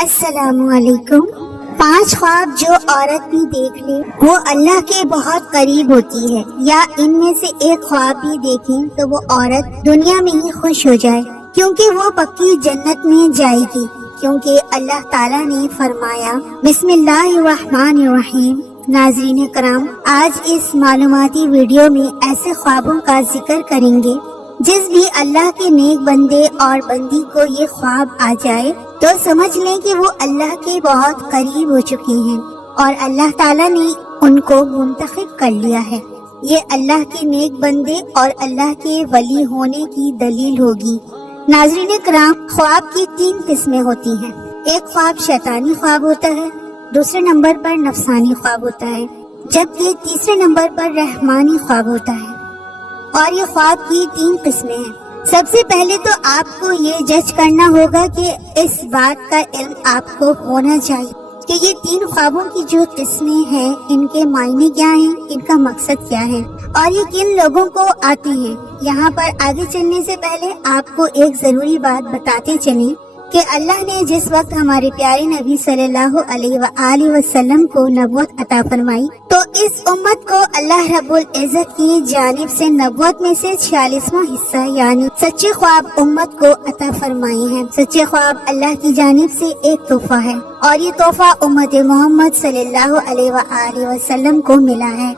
السلام علیکم۔ 5 خواب جو عورت بھی دیکھ لے وہ اللہ کے بہت قریب ہوتی ہے، یا ان میں سے ایک خواب بھی دیکھیں تو وہ عورت دنیا میں ہی خوش ہو جائے، کیونکہ وہ پکی جنت میں جائے گی، کیونکہ اللہ تعالیٰ نے فرمایا بسم اللہ الرحمن الرحیم۔ ناظرین کرام، آج اس معلوماتی ویڈیو میں ایسے خوابوں کا ذکر کریں گے جس بھی اللہ کے نیک بندے اور بندی کو یہ خواب آ جائے تو سمجھ لیں کہ وہ اللہ کے بہت قریب ہو چکے ہیں اور اللہ تعالیٰ نے ان کو منتخب کر لیا ہے۔ یہ اللہ کے نیک بندے اور اللہ کے ولی ہونے کی دلیل ہوگی۔ ناظرین کرام، خواب کی 3 قسمیں ہوتی ہیں۔ ایک خواب شیطانی خواب ہوتا ہے، دوسرے نمبر پر نفسانی خواب ہوتا ہے، جبکہ تیسرے نمبر پر رحمانی خواب ہوتا ہے۔ اور یہ خواب کی 3 قسمیں ہیں۔ سب سے پہلے تو آپ کو یہ جج کرنا ہوگا کہ اس بات کا علم آپ کو ہونا چاہیے کہ یہ 3 خوابوں کی جو قسمیں ہیں ان کے معنی کیا ہیں، ان کا مقصد کیا ہے اور یہ کن لوگوں کو آتے ہیں۔ یہاں پر آگے چلنے سے پہلے آپ کو ایک ضروری بات بتاتے چلیں کہ اللہ نے جس وقت ہمارے پیارے نبی صلی اللہ علیہ وآلہ وسلم کو نبوت عطا فرمائی تو اس امت کو اللہ رب العزت کی جانب سے نبوت میں سے 46واں حصہ یعنی سچے خواب امت کو عطا فرمائے ہیں۔ سچے خواب اللہ کی جانب سے ایک تحفہ ہے اور یہ تحفہ امت محمد صلی اللہ علیہ وآلہ وسلم کو ملا ہے۔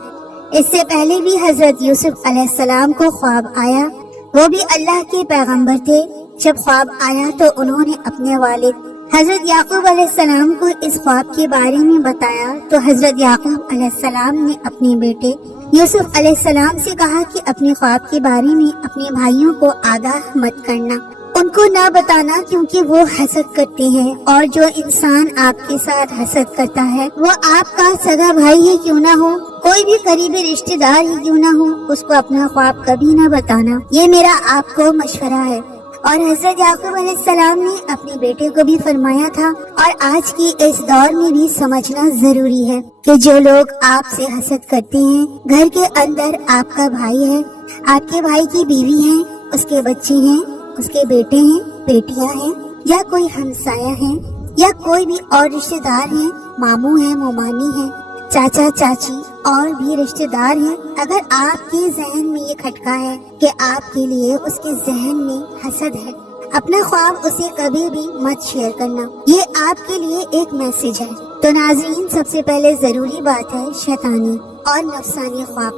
اس سے پہلے بھی حضرت یوسف علیہ السلام کو خواب آیا، وہ بھی اللہ کے پیغمبر تھے۔ جب خواب آیا تو انہوں نے اپنے والد حضرت یعقوب علیہ السلام کو اس خواب کے بارے میں بتایا تو حضرت یعقوب علیہ السلام نے اپنے بیٹے یوسف علیہ السلام سے کہا کہ اپنے خواب کے بارے میں اپنے بھائیوں کو آگاہ مت کرنا، ان کو نہ بتانا، کیونکہ وہ حسد کرتے ہیں، اور جو انسان آپ کے ساتھ حسد کرتا ہے وہ آپ کا سگا بھائی ہی کیوں نہ ہو، کوئی بھی قریبی رشتہ دار ہی کیوں نہ ہو، اس کو اپنا خواب کبھی نہ بتانا۔ یہ میرا آپ کو مشورہ ہے۔ اور حضرت یعقوب علیہ السلام نے اپنے بیٹے کو بھی فرمایا تھا، اور آج کی اس دور میں بھی سمجھنا ضروری ہے کہ جو لوگ آپ سے حسد کرتے ہیں، گھر کے اندر آپ کا بھائی ہے، آپ کے بھائی کی بیوی ہے، اس کے بچے ہیں، اس کے بیٹے ہیں، بیٹیاں ہیں، یا کوئی ہمسایہ ہیں، یا کوئی بھی اور رشتہ دار ہیں، ماموں ہیں، مومانی ہیں، چاچا چاچی اور بھی رشتہ دار ہیں، اگر آپ کے ذہن میں یہ کھٹکا ہے کہ آپ کے لیے اس کے ذہن میں حسد ہے، اپنا خواب اسے کبھی بھی مت شیئر کرنا۔ یہ آپ کے لیے ایک میسج ہے۔ تو ناظرین، سب سے پہلے ضروری بات ہے شیطانی اور نفسانی خواب،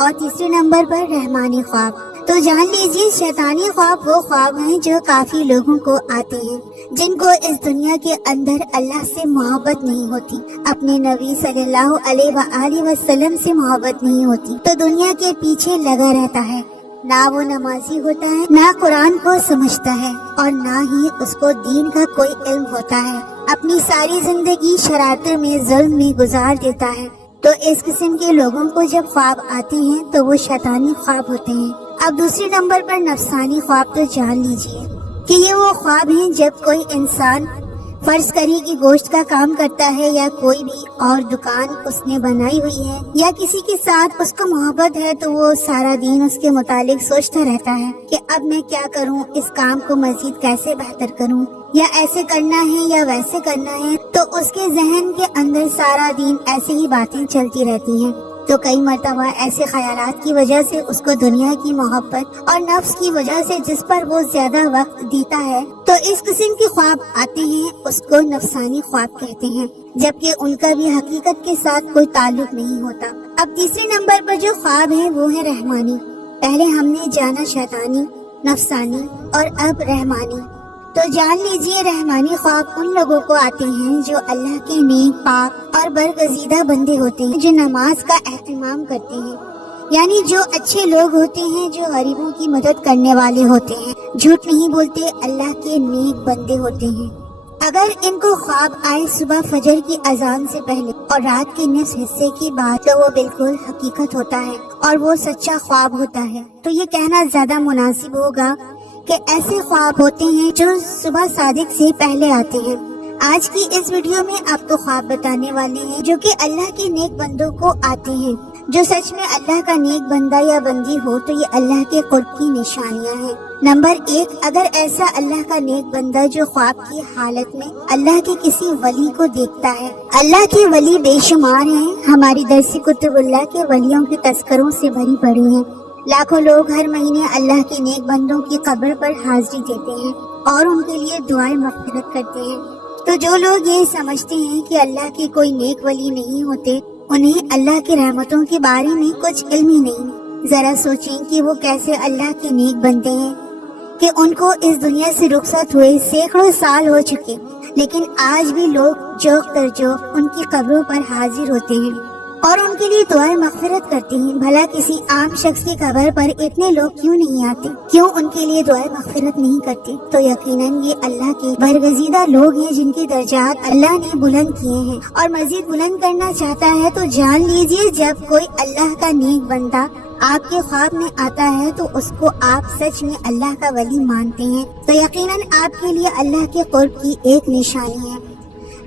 اور تیسرے نمبر پر رحمانی خواب۔ تو جان لیجیے، شیطانی خواب وہ خواب ہیں جو کافی لوگوں کو آتے ہیں جن کو اس دنیا کے اندر اللہ سے محبت نہیں ہوتی، اپنے نبی صلی اللہ علیہ وآلہ وسلم سے محبت نہیں ہوتی، تو دنیا کے پیچھے لگا رہتا ہے، نہ وہ نمازی ہوتا ہے، نہ قرآن کو سمجھتا ہے، اور نہ ہی اس کو دین کا کوئی علم ہوتا ہے، اپنی ساری زندگی شرارتوں میں ظلم میں گزار دیتا ہے۔ تو اس قسم کے لوگوں کو جب خواب آتے ہیں تو وہ شیطانی خواب ہوتے ہیں۔ اب دوسرے نمبر پر نفسانی خواب، تو جان لیجیے کہ یہ وہ خواب ہیں جب کوئی انسان فرض کری کہ گوشت کا کام کرتا ہے، یا کوئی بھی اور دکان اس نے بنائی ہوئی ہے، یا کسی کے ساتھ اس کو محبت ہے، تو وہ سارا دن اس کے متعلق سوچتا رہتا ہے کہ اب میں کیا کروں، اس کام کو مزید کیسے بہتر کروں، یا ایسے کرنا ہے یا ویسے کرنا ہے، تو اس کے ذہن کے اندر سارا دن ایسے ہی باتیں چلتی رہتی ہیں۔ تو کئی مرتبہ ایسے خیالات کی وجہ سے اس کو دنیا کی محبت اور نفس کی وجہ سے جس پر وہ زیادہ وقت دیتا ہے، تو اس قسم کے خواب آتے ہیں، اس کو نفسانی خواب کہتے ہیں، جبکہ ان کا بھی حقیقت کے ساتھ کوئی تعلق نہیں ہوتا۔ اب تیسرے نمبر پر جو خواب ہیں وہ ہے رحمانی۔ پہلے ہم نے جانا شیطانی، نفسانی اور اب رحمانی۔ تو جان لیجیے، رحمانی خواب ان لوگوں کو آتے ہیں جو اللہ کے نیک، پاک اور برگزیدہ بندے ہوتے ہیں، جو نماز کا اہتمام کرتے ہیں، یعنی جو اچھے لوگ ہوتے ہیں، جو غریبوں کی مدد کرنے والے ہوتے ہیں، جھوٹ نہیں بولتے، اللہ کے نیک بندے ہوتے ہیں۔ اگر ان کو خواب آئے صبح فجر کی اذان سے پہلے اور رات کے نصف حصے کی بات، تو وہ بالکل حقیقت ہوتا ہے اور وہ سچا خواب ہوتا ہے۔ تو یہ کہنا زیادہ مناسب ہوگا کہ ایسے خواب ہوتے ہیں جو صبح صادق سے پہلے آتے ہیں۔ آج کی اس ویڈیو میں آپ کو خواب بتانے والے ہیں جو کہ اللہ کے نیک بندوں کو آتے ہیں، جو سچ میں اللہ کا نیک بندہ یا بندی ہو تو یہ اللہ کے قرب کی نشانیاں ہیں۔ نمبر 1، اگر ایسا اللہ کا نیک بندہ جو خواب کی حالت میں اللہ کے کسی ولی کو دیکھتا ہے۔ اللہ کے ولی بے شمار ہیں، ہماری درس کتب اللہ کے ولیوں کے تذکروں سے بھری پڑی ہیں۔ لاکھوں لوگ ہر مہینے اللہ کے نیک بندوں کی قبر پر حاضری دیتے ہیں اور ان کے لیے دعائیں مغفرت کرتے ہیں۔ تو جو لوگ یہ سمجھتے ہیں کہ اللہ کے کوئی نیک ولی نہیں ہوتے، انہیں اللہ کی رحمتوں کے بارے میں کچھ علم ہی نہیں۔ ذرا سوچیں کہ وہ کیسے اللہ کے نیک بندے ہیں کہ ان کو اس دنیا سے رخصت ہوئے سینکڑوں سال ہو چکے، لیکن آج بھی لوگ جوق در جوق ان کی قبروں پر حاضر ہوتے ہیں اور ان کے لیے دعائیں مغفرت کرتے ہیں۔ بھلا کسی عام شخص کی قبر پر اتنے لوگ کیوں نہیں آتے؟ کیوں ان کے لیے دعائیں مغفرت نہیں کرتے؟ تو یقیناً یہ اللہ کے برگزیدہ لوگ ہیں جن کی درجات اللہ نے بلند کیے ہیں، اور مزید بلند کرنا چاہتا ہے تو جان لیجئے جب کوئی اللہ کا نیک بندہ آپ کے خواب میں آتا ہے تو اس کو آپ سچ میں اللہ کا ولی مانتے ہیں، تو یقیناً آپ کے لیے اللہ کے قرب کی ایک نشانی ہے۔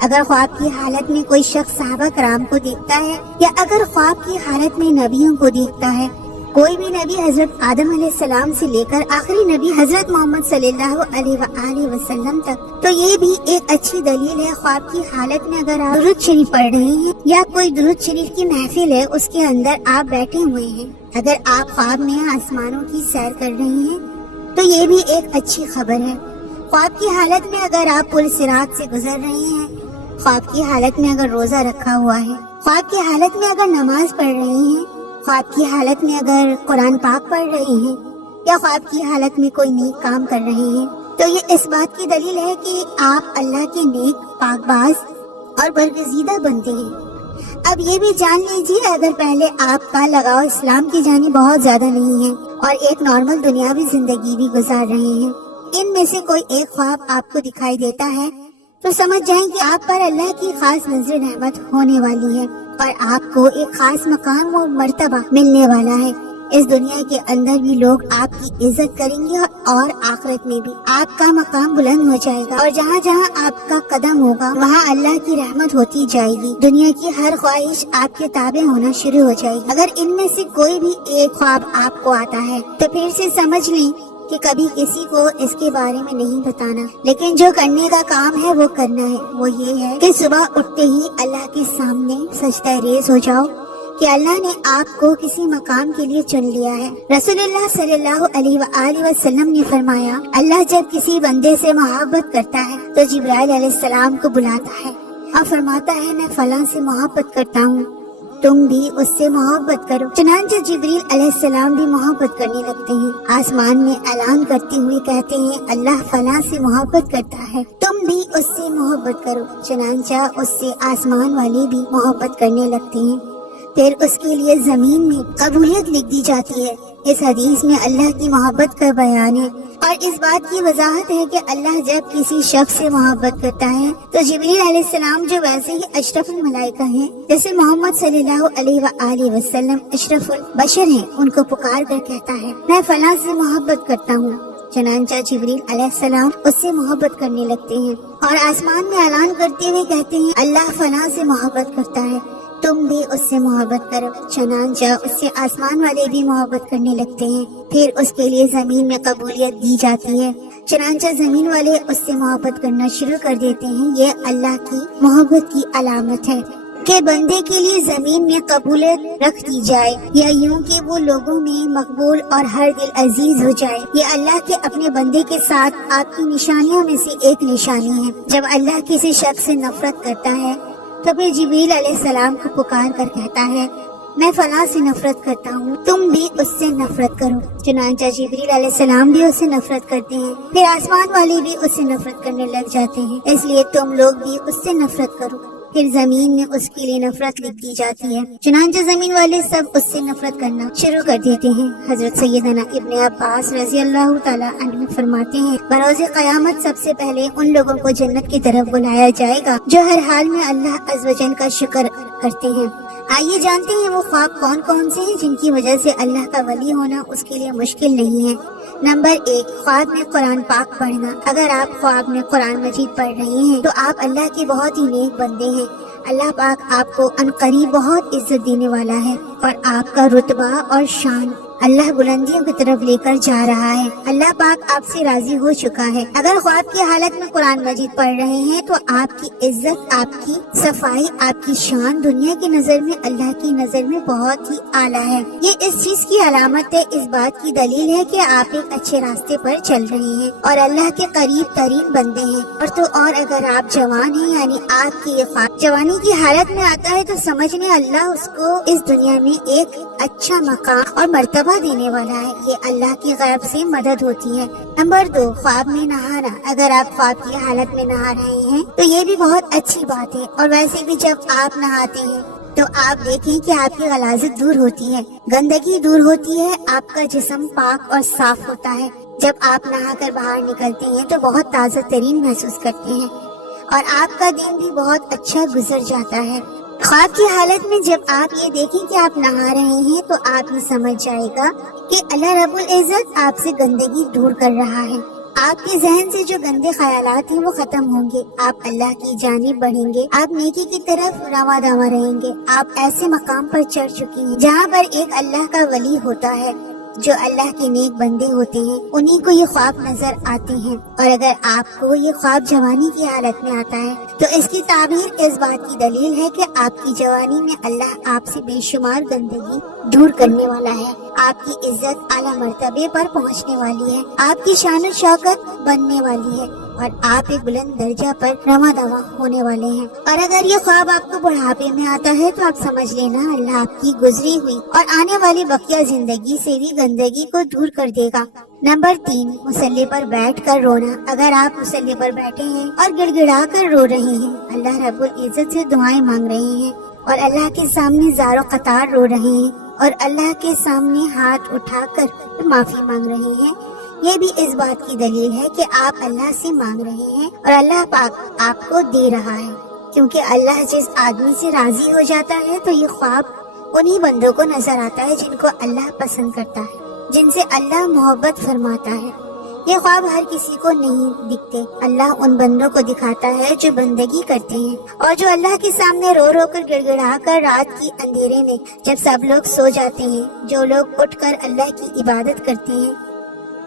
اگر خواب کی حالت میں کوئی شخص صحابہ کرام کو دیکھتا ہے، یا اگر خواب کی حالت میں نبیوں کو دیکھتا ہے، کوئی بھی نبی حضرت آدم علیہ السلام سے لے کر آخری نبی حضرت محمد صلی اللہ علیہ وآلہ وسلم تک، تو یہ بھی ایک اچھی دلیل ہے۔ خواب کی حالت میں اگر آپ درود شریف پڑھ رہے ہیں یا کوئی درود شریف کی محفل ہے اس کے اندر آپ بیٹھے ہوئے ہیں، اگر آپ خواب میں آسمانوں کی سیر کر رہے ہیں تو یہ بھی ایک اچھی خبر ہے۔ خواب کی حالت میں اگر آپ پل صراط سے گزر رہے ہیں، خواب کی حالت میں اگر روزہ رکھا ہوا ہے، خواب کی حالت میں اگر نماز پڑھ رہے ہیں، خواب کی حالت میں اگر قرآن پاک پڑھ رہے ہیں، یا خواب کی حالت میں کوئی نیک کام کر رہے ہیں، تو یہ اس بات کی دلیل ہے کہ آپ اللہ کے نیک، پاک باز اور برگزیدہ بندے ہیں۔ اب یہ بھی جان لیجیے اگر پہلے آپ کا لگاؤ اسلام کی جانب بہت زیادہ نہیں ہے اور ایک نارمل دنیاوی زندگی بھی گزار رہے ہیں، ان میں سے کوئی ایک خواب آپ کو دکھائی دیتا ہے تو سمجھ جائیں کہ آپ پر اللہ کی خاص نظر رحمت ہونے والی ہے اور آپ کو ایک خاص مقام و مرتبہ ملنے والا ہے۔ اس دنیا کے اندر بھی لوگ آپ کی عزت کریں گے اور آخرت میں بھی آپ کا مقام بلند ہو جائے گا، اور جہاں جہاں آپ کا قدم ہوگا وہاں اللہ کی رحمت ہوتی جائے گی۔ دنیا کی ہر خواہش آپ کے تابع ہونا شروع ہو جائے گی۔ اگر ان میں سے کوئی بھی ایک خواب آپ کو آتا ہے تو پھر سے سمجھ لیں کہ کبھی کسی کو اس کے بارے میں نہیں بتانا، لیکن جو کرنے کا کام ہے وہ کرنا ہے۔ وہ یہ ہے کہ صبح اٹھتے ہی اللہ کے سامنے سجدہ ریز ہو جاؤ کہ اللہ نے آپ کو کسی مقام کے لیے چن لیا ہے۔ رسول اللہ صلی اللہ علیہ وآلہ وسلم نے فرمایا، اللہ جب کسی بندے سے محبت کرتا ہے تو جبرائیل علیہ السلام کو بلاتا ہے اور فرماتا ہے میں فلاں سے محبت کرتا ہوں، تم بھی اس سے محبت کرو۔ چنانچہ جبریل علیہ السلام بھی محبت کرنے لگتے ہیں، آسمان میں اعلان کرتے ہوئے کہتے ہیں اللہ فلاں سے محبت کرتا ہے، تم بھی اس سے محبت کرو۔ چنانچہ اس سے آسمان والے بھی محبت کرنے لگتے ہیں، پھر اس کے لیے زمین میں قبولیت لکھ دی جاتی ہے۔ اس حدیث میں اللہ کی محبت کا بیان ہے اور اس بات کی وضاحت ہے کہ اللہ جب کسی شخص سے محبت کرتا ہے تو جبریل علیہ السلام جو ویسے ہی اشرف الملائکہ ہیں، جیسے محمد صلی اللہ علیہ وآلہ وسلم اشرف البشر ہیں، ان کو پکار کر کہتا ہے میں فلاں سے محبت کرتا ہوں۔ چنانچہ جبریل علیہ السلام اس سے محبت کرنے لگتے ہیں اور آسمان میں اعلان کرتے ہوئے کہتے ہیں اللہ فلاں سے محبت کرتا ہے، تم بھی اس سے محبت کرو۔ چنانچہ اس سے آسمان والے بھی محبت کرنے لگتے ہیں، پھر اس کے لیے زمین میں قبولیت دی جاتی ہے۔ چنانچہ زمین والے اس سے محبت کرنا شروع کر دیتے ہیں۔ یہ اللہ کی محبت کی علامت ہے کہ بندے کے لیے زمین میں قبولیت رکھ دی جائے، یا یوں کہ وہ لوگوں میں مقبول اور ہر دل عزیز ہو جائے۔ یہ اللہ کے اپنے بندے کے ساتھ آپ کی نشانیوں میں سے ایک نشانی ہے۔ جب اللہ کسی شخص سے نفرت کرتا ہے تو پھر جبریل علیہ السلام کو پکار کر کہتا ہے میں فلاں سے نفرت کرتا ہوں، تم بھی اس سے نفرت کرو۔ چنانچہ جبریل علیہ السلام بھی اس سے نفرت کرتے ہیں، پھر آسمان والے بھی اس سے نفرت کرنے لگ جاتے ہیں، اس لیے تم لوگ بھی اس سے نفرت کرو۔ پھر زمین میں اس کے لیے نفرت لکھ دی جاتی ہے، چنانچہ زمین والے سب اس سے نفرت کرنا شروع کر دیتے ہیں۔ حضرت سیدنا ابن عباس رضی اللہ تعالیٰ عنہ فرماتے ہیں بروز قیامت سب سے پہلے ان لوگوں کو جنت کی طرف بلایا جائے گا جو ہر حال میں اللہ عز و جل کا شکر کرتے ہیں۔ آئیے جانتے ہیں وہ خواب کون کون سے ہیں جن کی وجہ سے اللہ کا ولی ہونا اس کے لیے مشکل نہیں ہے۔ نمبر 1، خواب میں قرآن پاک پڑھنا۔ اگر آپ خواب میں قرآن مجید پڑھ رہے ہیں تو آپ اللہ کے بہت ہی نیک بندے ہیں۔ اللہ پاک آپ کو عنقریب بہت عزت دینے والا ہے اور آپ کا رتبہ اور شان اللہ بلندیوں کی طرف لے کر جا رہا ہے۔ اللہ پاک آپ سے راضی ہو چکا ہے۔ اگر خواب کی حالت میں قرآن مجید پڑھ رہے ہیں تو آپ کی عزت، آپ کی صفائی، آپ کی شان دنیا کی نظر میں، اللہ کی نظر میں بہت ہی اعلیٰ ہے۔ یہ اس چیز کی علامت ہے، اس بات کی دلیل ہے کہ آپ ایک اچھے راستے پر چل رہے ہیں اور اللہ کے قریب ترین بندے ہیں۔ اور اگر آپ جوان ہیں، یعنی آپ کی یہ خواب جوانی کی حالت میں آتا ہے، تو سمجھنے اللہ اس کو اس دنیا میں ایک اچھا مقام اور مرتبہ دینے والا ہے۔ یہ اللہ کی غیب سے مدد ہوتی ہے۔ نمبر 2، خواب میں نہانا۔ اگر آپ خواب کی حالت میں نہا رہے ہیں تو یہ بھی بہت اچھی بات ہے، اور ویسے بھی جب آپ نہاتے ہیں تو آپ دیکھیں کہ آپ کی غلاظت دور ہوتی ہے، گندگی دور ہوتی ہے، آپ کا جسم پاک اور صاف ہوتا ہے۔ جب آپ نہا کر باہر نکلتے ہیں تو بہت تازہ ترین محسوس کرتے ہیں اور آپ کا دن بھی بہت اچھا گزر جاتا ہے۔ خواب کی حالت میں جب آپ یہ دیکھیں کہ آپ نہا رہے ہیں تو آپ یہ سمجھ جائے گا کہ اللہ رب العزت آپ سے گندگی دور کر رہا ہے۔ آپ کے ذہن سے جو گندے خیالات ہیں وہ ختم ہوں گے، آپ اللہ کی جانب بڑھیں گے، آپ نیکی کی طرف رواں دواں رہیں گے۔ آپ ایسے مقام پر چڑھ چکی ہیں جہاں پر ایک اللہ کا ولی ہوتا ہے، جو اللہ کے نیک بندے ہوتے ہیں، انہی کو یہ خواب نظر آتے ہیں۔ اور اگر آپ کو یہ خواب جوانی کی حالت میں آتا ہے تو اس کی تعبیر اس بات کی دلیل ہے کہ آپ کی جوانی میں اللہ آپ سے بے شمار گندگی دور کرنے والا ہے، آپ کی عزت اعلیٰ مرتبے پر پہنچنے والی ہے، آپ کی شان و شوکت بننے والی ہے اور آپ ایک بلند درجہ پر رواں دواں ہونے والے ہیں۔ اور اگر یہ خواب آپ کو بڑھاپے میں آتا ہے تو آپ سمجھ لینا اللہ آپ کی گزری ہوئی اور آنے والی بقیہ زندگی سے بھی گندگی کو دور کر دے گا۔ نمبر 3، مصلی پر بیٹھ کر رونا۔ اگر آپ مصلی پر بیٹھے ہیں اور گڑ گڑا کر رو رہے ہیں، اللہ رب العزت سے دعائیں مانگ رہے ہیں اور اللہ کے سامنے زار و قطار رو رہے ہیں اور اللہ کے سامنے ہاتھ اٹھا کر معافی مانگ رہے ہیں، یہ بھی اس بات کی دلیل ہے کہ آپ اللہ سے مانگ رہے ہیں اور اللہ پاک آپ کو دے رہا ہے، کیونکہ اللہ جس آدمی سے راضی ہو جاتا ہے تو یہ خواب انہی بندوں کو نظر آتا ہے جن کو اللہ پسند کرتا ہے، جن سے اللہ محبت فرماتا ہے۔ یہ خواب ہر کسی کو نہیں دکھتے، اللہ ان بندوں کو دکھاتا ہے جو بندگی کرتے ہیں اور جو اللہ کے سامنے رو رو کر گڑ گڑا کر رات کی اندھیرے میں جب سب لوگ سو جاتے ہیں، جو لوگ اٹھ کر اللہ کی عبادت کرتے ہیں،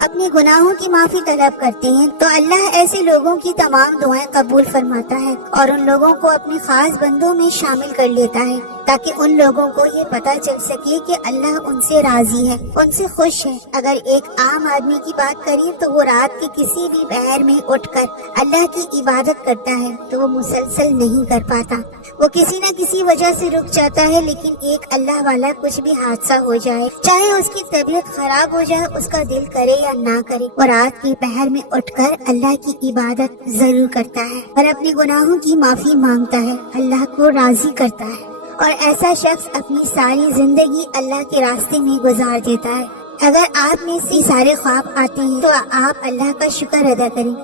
اپنے گناہوں کی معافی طلب کرتے ہیں، تو اللہ ایسے لوگوں کی تمام دعائیں قبول فرماتا ہے اور ان لوگوں کو اپنے خاص بندوں میں شامل کر لیتا ہے، تاکہ ان لوگوں کو یہ پتہ چل سکے کہ اللہ ان سے راضی ہے، ان سے خوش ہے۔ اگر ایک عام آدمی کی بات کریں تو وہ رات کے کسی بھی پہر میں اٹھ کر اللہ کی عبادت کرتا ہے تو وہ مسلسل نہیں کر پاتا، وہ کسی نہ کسی وجہ سے رک جاتا ہے۔ لیکن ایک اللہ والا کچھ بھی حادثہ ہو جائے، چاہے اس کی طبیعت خراب ہو جائے، اس کا دل کرے یا نہ کرے، وہ رات کی پہر میں اٹھ کر اللہ کی عبادت ضرور کرتا ہے اور اپنے گناہوں کی معافی مانگتا ہے، اللہ کو راضی کرتا ہے، اور ایسا شخص اپنی ساری زندگی اللہ کے راستے میں گزار دیتا ہے۔ اگر آپ میں سے سارے خواب آتے ہیں تو آپ اللہ کا شکر ادا کریں،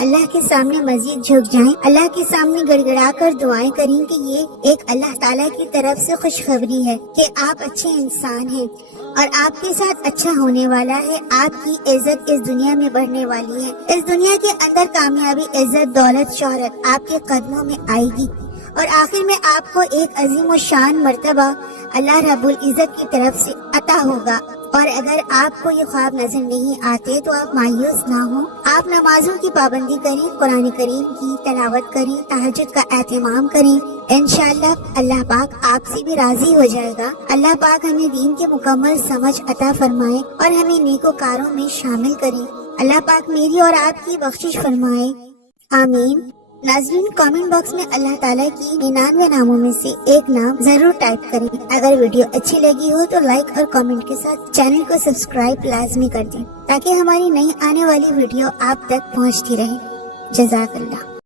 اللہ کے سامنے مزید جھک جائیں، اللہ کے سامنے گڑ گڑا کر دعائیں کریں کہ یہ ایک اللہ تعالیٰ کی طرف سے خوشخبری ہے کہ آپ اچھے انسان ہیں اور آپ کے ساتھ اچھا ہونے والا ہے، آپ کی عزت اس دنیا میں بڑھنے والی ہے، اس دنیا کے اندر کامیابی، عزت، دولت، شہرت آپ کے قدموں میں آئے گی اور آخر میں آپ کو ایک عظیم و شان مرتبہ اللہ رب العزت کی طرف سے عطا ہوگا۔ اور اگر آپ کو یہ خواب نظر نہیں آتے تو آپ مایوس نہ ہوں، آپ نمازوں کی پابندی کریں، قرآن کریم کی تلاوت کریں، تہجد کا اہتمام کریں، انشاءاللہ اللہ پاک آپ سے بھی راضی ہو جائے گا۔ اللہ پاک ہمیں دین کے مکمل سمجھ عطا فرمائے اور ہمیں نیکوکاروں میں شامل کرے۔ اللہ پاک میری اور آپ کی بخشش فرمائے، آمین۔ ناظرین، کامنٹ باکس میں اللہ تعالیٰ کی 99 ناموں میں سے ایک نام ضرور ٹائپ کریں۔ اگر ویڈیو اچھی لگی ہو تو لائک اور کامنٹ کے ساتھ چینل کو سبسکرائب لازمی کر دیں تاکہ ہماری نئی آنے والی ویڈیو آپ تک پہنچتی رہے۔ جزاک اللہ۔